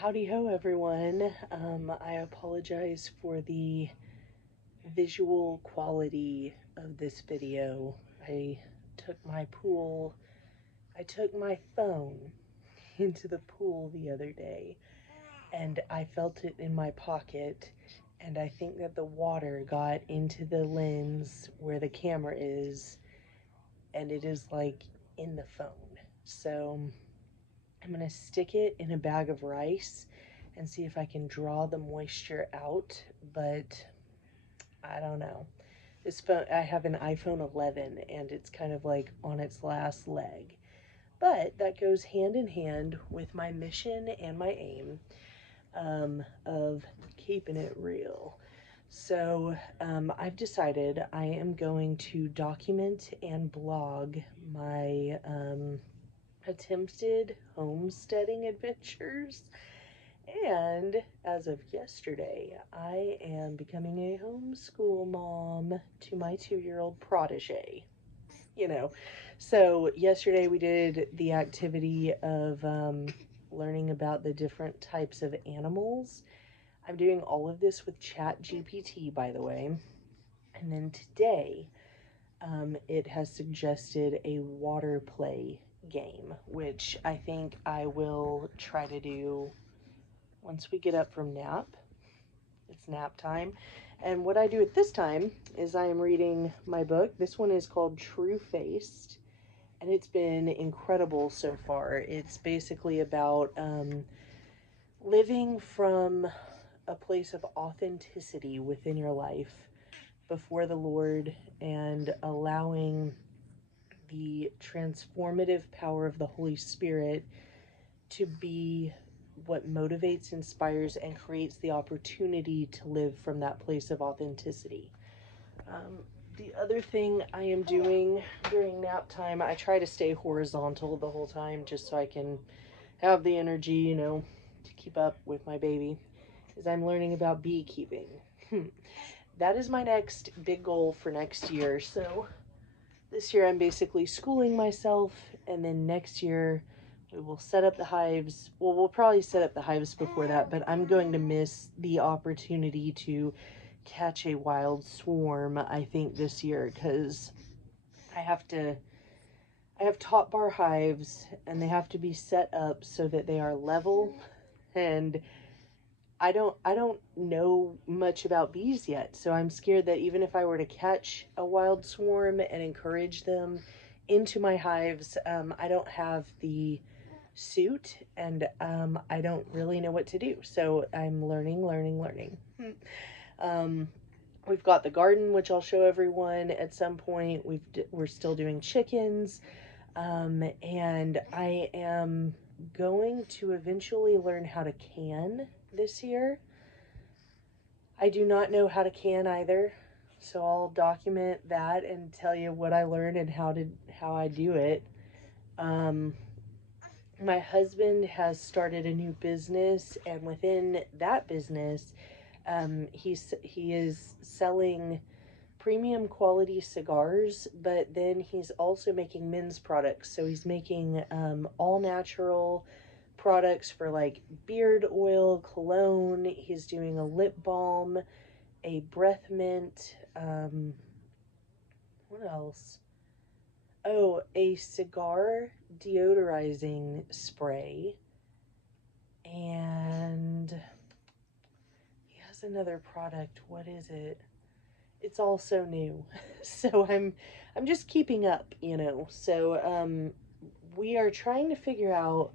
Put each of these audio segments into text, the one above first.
Howdy ho, everyone. I apologize for the visual quality of this video. I took my pool, I took my phone into the pool the other day and I felt it in my pocket. And I think that the water got into the lens where the camera is, and it is like in the phone. So I'm gonna stick it in a bag of rice and see if I can draw the moisture out, but I don't know. This phone, I have an iPhone 11 and it's kind of like on its last leg. But that goes hand in hand with my mission and my aim of keeping it real. So I've decided I am going to document and blog my attempted homesteading adventures. And as of yesterday, I am becoming a homeschool mom to my 2-year-old protege. You know, so yesterday we did the activity of learning about the different types of animals. I'm doing all of this with Chat GPT, by the way. And then today, it has suggested a water play game, which I think I will try to do once we get up from nap. It's nap time. And what I do at this time is I am reading my book. This one is called True Faced, and it's been incredible so far. It's basically about living from a place of authenticity within your life before the Lord and allowing the transformative power of the Holy Spirit to be what motivates, inspires, and creates the opportunity to live from that place of authenticity. The other thing I am doing during nap time, I try to stay horizontal the whole time just so I can have the energy, to keep up with my baby, is I'm learning about beekeeping. That is my next big goal for next year. So this year I'm basically schooling myself, and then next year we will set up the hives. Well, we'll probably set up the hives before that, but I'm going to miss the opportunity to catch a wild swarm, I think, this year, because I have to I have top bar hives and they have to be set up so that they are level, and I don't know much about bees yet, so I'm scared that even if I were to catch a wild swarm and encourage them into my hives, I don't have the suit, and I don't really know what to do. So I'm learning. um, we've got the garden, which I'll show everyone at some point. We're still doing chickens, and I am going to eventually learn how to can this year. I do not know how to can either, so I'll document that and tell you what I learned and how I do it. Um, my husband has started a new business, and within that business, he is selling premium quality cigars, but then he's also making men's products. So he's making all natural products for like beard oil, cologne. He's doing a lip balm, a breath mint. What else? Oh, a cigar deodorizing spray. And he has another product. What is it? It's all so new. So I'm just keeping up. So we are trying to figure out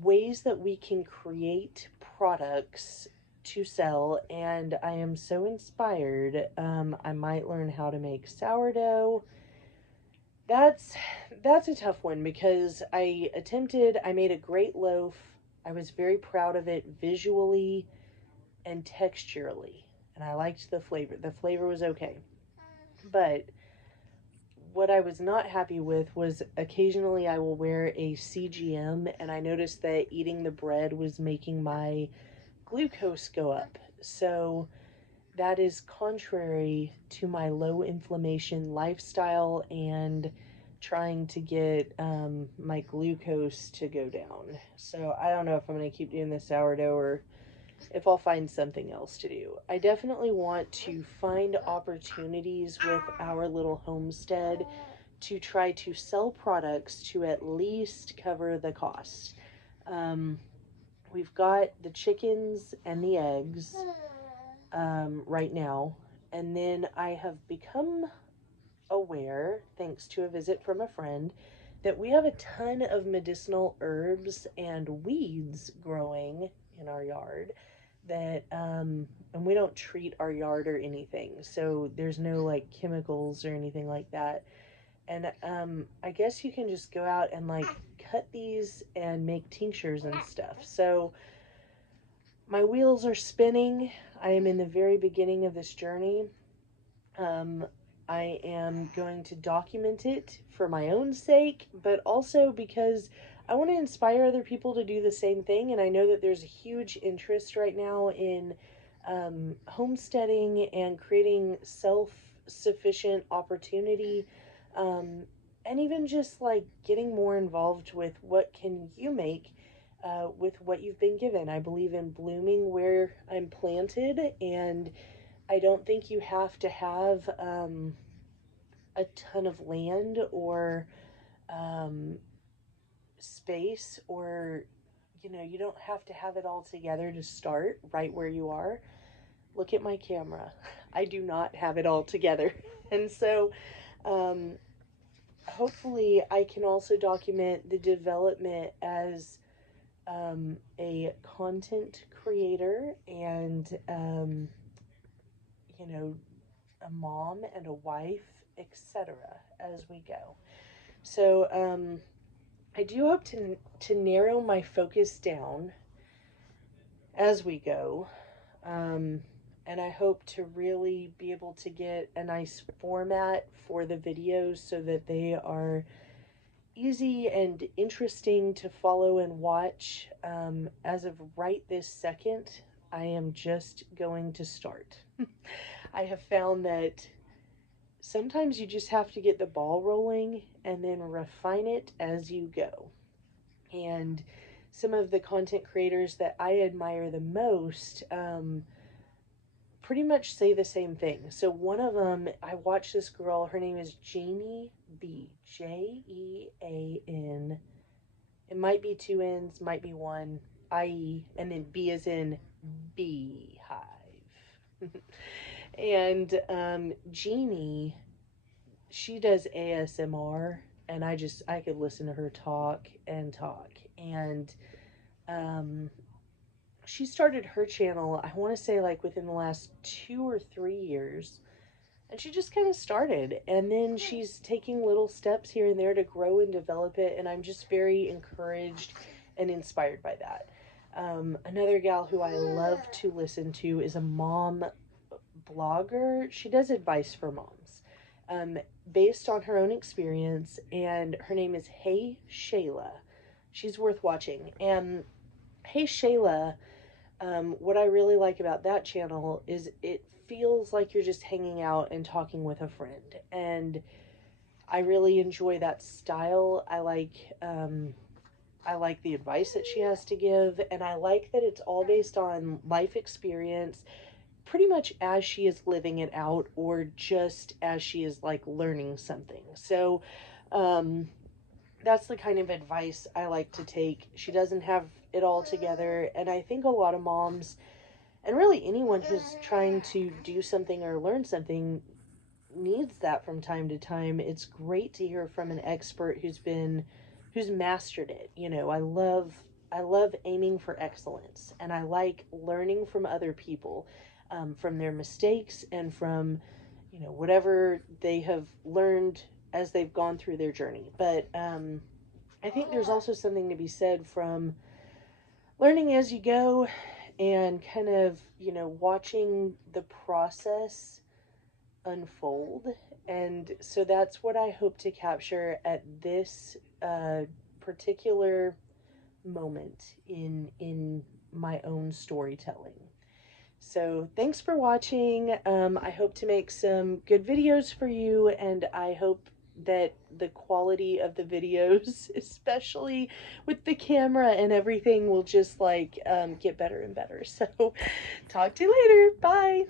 ways that we can create products to sell, and I am so inspired. I might learn how to make sourdough. That's a tough one because I made a great loaf. I was very proud of it visually and texturally, and I liked the flavor. The flavor was okay. But what I was not happy with was occasionally I will wear a CGM, and I noticed that eating the bread was making my glucose go up. So that is contrary to my low inflammation lifestyle and trying to get my glucose to go down. So I don't know if I'm going to keep doing the sourdough or if I'll find something else to do. I definitely want to find opportunities with our little homestead to try to sell products to at least cover the cost. Um, we've got the chickens and the eggs right now, and then I have become aware, thanks to a visit from a friend, that we have a ton of medicinal herbs and weeds growing in our yard that and we don't treat our yard or anything, so there's no like chemicals or anything like that. And I guess you can just go out and like cut these and make tinctures and stuff. So my wheels are spinning. I am in the very beginning of this journey. um, I am going to document it for my own sake, but also because I want to inspire other people to do the same thing. And I know that there's a huge interest right now in homesteading and creating self-sufficient opportunity, um, and even just like getting more involved with what can you make with what you've been given. I believe in blooming where I'm planted, and I don't think you have to have a ton of land or um, space, or, you know, you don't have to have it all together to start right where you are. Look at my camera. I do not have it all together. And so um, hopefully I can also document the development as a content creator and, you know, a mom and a wife, etc. as we go. So I do hope to narrow my focus down as we go, um, and I hope to really be able to get a nice format for the videos so that they are easy and interesting to follow and watch. As of right this second, I am just going to start. I have found that sometimes you just have to get the ball rolling and then refine it as you go. And some of the content creators that I admire the most pretty much say the same thing. So one of them, I watched this girl, her name is Jeannie B. Jean. It might be two N's, might be one, IE, and then B as in beehive. And Jeannie, she does ASMR, and I could listen to her talk and talk. And um, she started her channel, I want to say like within the last 2 or 3 years. And she just kind of started. And then she's taking little steps here and there to grow and develop it. And I'm just very encouraged and inspired by that. Another gal who I love to listen to is a mom blogger. She does advice for moms, based on her own experience, and her name is Hey Shayla. She's worth watching. And Hey Shayla, what I really like about that channel is it feels like you're just hanging out and talking with a friend, and I really enjoy that style. I like the advice that she has to give, and I like that it's all based on life experience, pretty much as she is living it out or just as she is like learning something. So um, that's the kind of advice I like to take. She doesn't have it all together, and I think a lot of moms, and really anyone who's trying to do something or learn something, needs that from time to time. It's great to hear from an expert who's mastered it. You know, I love aiming for excellence, and I like learning from other people, from their mistakes and from, you know, whatever they have learned as they've gone through their journey. But I think there's also something to be said from learning as you go and kind of, you know, watching the process unfold. And so that's what I hope to capture at this particular moment in my own storytelling. So thanks for watching. I hope to make some good videos for you, and I hope that the quality of the videos, especially with the camera and everything, will just like get better and better. So talk to you later. Bye.